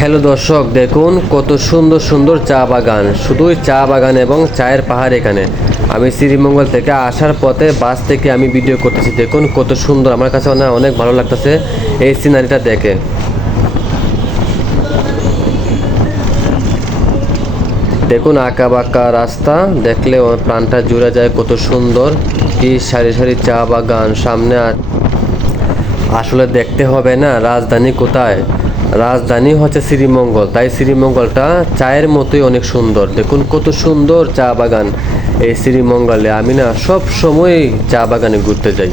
Hello দর্শক, দেখুন কত সুন্দর সুন্দর চা বাগান। শুধুই চা বাগান এবং চায়ের পাহাড়। এখানে আমি শ্রীমঙ্গল থেকে আসার পথে বাস থেকে আমি ভিডিও করতেছি। দেখুন কত সুন্দর, আমার কাছে অনেক ভালো লাগতেছে এই সিনারিটা দেখে। দেখুন আঁকা বাঁকা রাস্তা, দেখলে প্রাণটা জুড়ে যায়। কত সুন্দর, কি সারি সারি চা বাগান সামনে। আসলে দেখতে হবে না রাজধানী কোথায়, রাজধানী হচ্ছে শ্রীমঙ্গল। তাই শ্রীমঙ্গলটা চায়ের মতোই অনেক সুন্দর। দেখুন কত সুন্দর চা বাগান এই শ্রীমঙ্গলে। আমি সব সময় চা বাগানে ঘুরতে যাই।